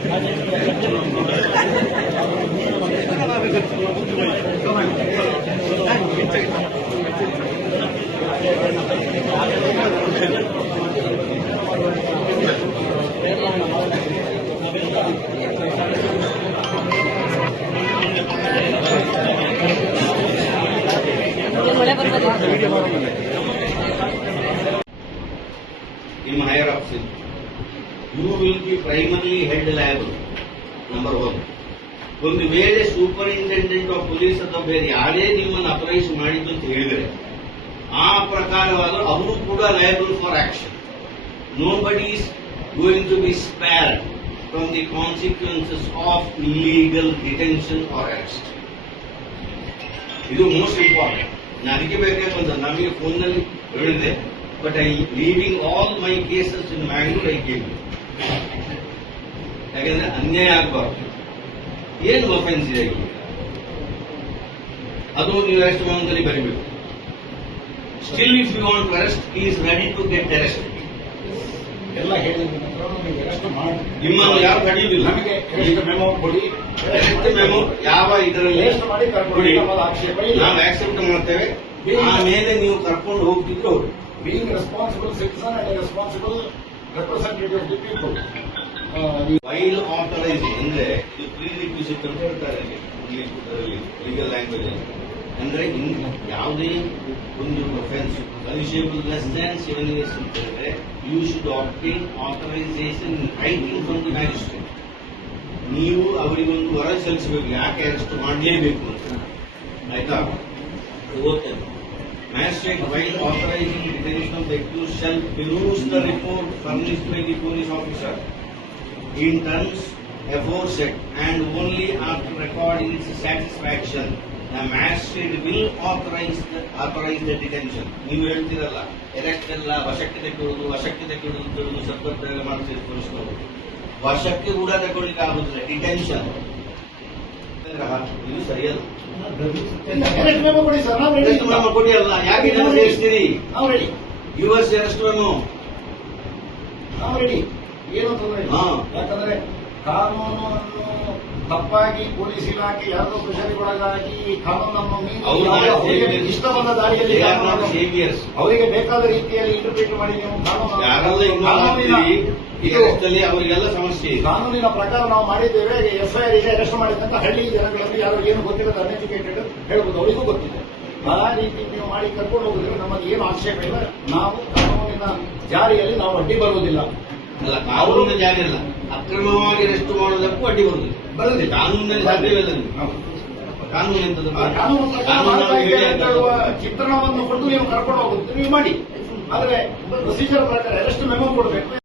In higher ups, you will be primarily held liable. Number one. ಒಂದು ವೇಳೆ superintendent of police ಅಥವಾ ಬೇರೆ ಯಾರೇ ನಿಮ್ಮನ್ನು ಅಪ್ರೈಸ್ ಮಾಡಿದ್ದು ಅಂತ ಹೇಳಿದರೆ ಆ ಪ್ರಕಾರವಾದರೂ ಅವರು ಕೂಡ liable for action. Nobody is going to be spared from the consequences of illegal detention or arrest. ಇದು ಮೋಸ್ಟ್ ಇಂಪಾರ್ಟೆಂಟ್. ನಾನು ಅದಕ್ಕೆ ಬೇಕಾಗಿ ಬಂದ ನಮಗೆ ಫೋನ್ನಲ್ಲಿ ಹೇಳಿದೆ, but I leaving all my cases in Mangalore I gave. ಯಾಕಂದ್ರೆ ಅನ್ಯಾಯ ಆಗಬಾರ್ದು. ಏನು ಅಫೆನ್ಸ್ ಇದೆ ಅದು ನೀವು ಅರೆಸ್ಟ್ ಮಾಡೋದಲ್ಲಿ ಬರೀಬೇಕು. Still if you want to arrest, he is ready to get arrest. ಎಲ್ಲ ಹೇಳಿದ ನಿಮ್ಮನ್ನು ಯಾರು ತಡೆಯುವುದಿಲ್ಲ. ನಮಗೆ ಮೆಮೋ ಕೊಡಿ, ಮೆಮೋ ಯಾವ ಇದರಲ್ಲಿ ಕೊಡಿ, ನಾವು ಆಕ್ಸೆಪ್ಟ್ ಮಾಡ್ತೇವೆ. ಆಮೇಲೆ ನೀವು ಕರ್ಕೊಂಡು ಹೋಗ್ತಿದ್ರು being responsible citizen and responsible representative of the people. While authorising ಅಂದ್ರೆ ಇದು ಪ್ರೀರಿಕ್ವಿಸಿಟ್ ಅಂತ ಹೇಳ್ತಾರೆ ಇಂಗ್ಲಿಷ್ ಲೀಗಲ್ ಲ್ಯಾಂಗ್ವೇಜ್ ಅಲ್ಲಿ. ಅಂದ್ರೆ ಯಾವುದೇ ಒಂದು offence punishable less than 7 years ಅಂತ ಹೇಳಿದ್ರೆ you should obtain authorisation writing from the magistrate. ನೀವು ಅವರಿಗೊಂದು ವರದಿ ಸಲ್ಲಿಸಬೇಕು, ಯಾಕೆ ಅರೆಸ್ಟ್ ಮಾಡಲೇಬೇಕು ಅಂತ. ಆಯ್ತಾ? ಓದ್ತೇನೆ. Magistrate, while authorizing detention of the accused, shall peruse the report furnished by the police officer in terms aforesaid, and only after recording its satisfaction, the magistrate will authorize the detention. ನೀವು ಹೇಳ್ತೀರಲ್ಲ, arrest ಎಲ್ಲ ವಶಕ್ಕೆ ತೆಗೆದುಕೊಳ್ಳುವುದು ಸತ್ವಪ್ರಯೋಗ ಮಾಡ್ತೀರಿ ಪೊಲೀಸ್ನವರು. ವಶಕ್ಕೆ ಕೂಡ ತಗೊಳ್ಳಿಕ್ಕೆ ಆಗುದಿಲ್ಲ, ಡಿಟೆನ್ಷನ್. ಇದು ಸರಿಯಲ್ಲ. ಕೊಡಿ ಅಲ್ಲ, ಯಾಕೆ ನಾವು ಸೇರಿಸ್ತೀರಿ? ಯುಎಸ್ ಅರೆಸ್ಟ್ ಮೆಮೋ ನಾವು ರೆಡಿ. ಏನು ತೊಂದರೆ ಇಲ್ಲ. ಯಾಕಂದ್ರೆ ಕಾನೂನನ್ನು ತಪ್ಪಾಗಿ ಪೊಲೀಸ್ ಇಲಾಖೆ ಯಾರೋ ಪ್ರೆಷರ್ಗೊಳಗಾಗಿ ಕಾನೂನನ್ನು ಮೀರಿ ಇಷ್ಟ ಬಂದ ದಾರಿಯಲ್ಲಿ ಅವರಿಗೆ ಬೇಕಾದ ರೀತಿಯಲ್ಲಿ ಇಂಟರ್ಪ್ರಿಟ್ ಮಾಡಿ ನೀವು ಅವರಿಗೆಲ್ಲ ಸಮಸ್ಯೆ ಕಾನೂನಿನ ಪ್ರಕಾರ ನಾವು ಮಾಡಿದ್ದೇವೆ. ಎಫ್ಐಆರ್ ಇದೆ, ಅರೆಸ್ಟ್ ಮಾಡಿದಂತ ಹಳ್ಳಿ ಜನಗಳಲ್ಲಿ ಯಾರು ಏನು ಗೊತ್ತಿರೋದು ಅನ್ಎಜುಕೇಟೆಡ್ ಹೇಳ್ಬೋದು, ಅವರಿಗೂ ಗೊತ್ತಿದೆ. ಆ ರೀತಿ ನೀವು ಮಾಡಿ ಕರ್ಕೊಂಡು ಹೋಗಿದ್ರೆ ನಮಗೆ ಏನು ಆಕ್ಷೇಪ ಇಲ್ಲ. ನಾವು ಕಾನೂನಿನ ಜಾರಿಯಲ್ಲಿ ನಾವು ಅಡ್ಡಿ ಬರುವುದಿಲ್ಲ. ಅಲ್ಲ, ಕಾನೂನಿನ ಜಾರಿ ಅಲ್ಲ, ಅಕ್ರಮವಾಗಿ ಅರೆಸ್ಟ್ ಮಾಡೋದಕ್ಕೂ ಅಡ್ಡಿ ಬರುವುದಿಲ್ಲ. ಬರುವುದಿಲ್ಲ, ಕಾನೂನಿನಲ್ಲಿ ಸಾಧ್ಯವಿಲ್ಲ. ಕಾನೂನು ಚಿತ್ರಣವನ್ನು ಕೊಟ್ಟು ನೀವು ಕರ್ಕೊಂಡು ಹೋಗುತ್ತೆ, ನೀವು ಮಾಡಿ. ಆದ್ರೆ ಪ್ರೊಸೀಜರ್ ಪ್ರಕಾರ ಅರೆಸ್ಟ್ ಮೆಮೋ ಕೊಡಬೇಕು.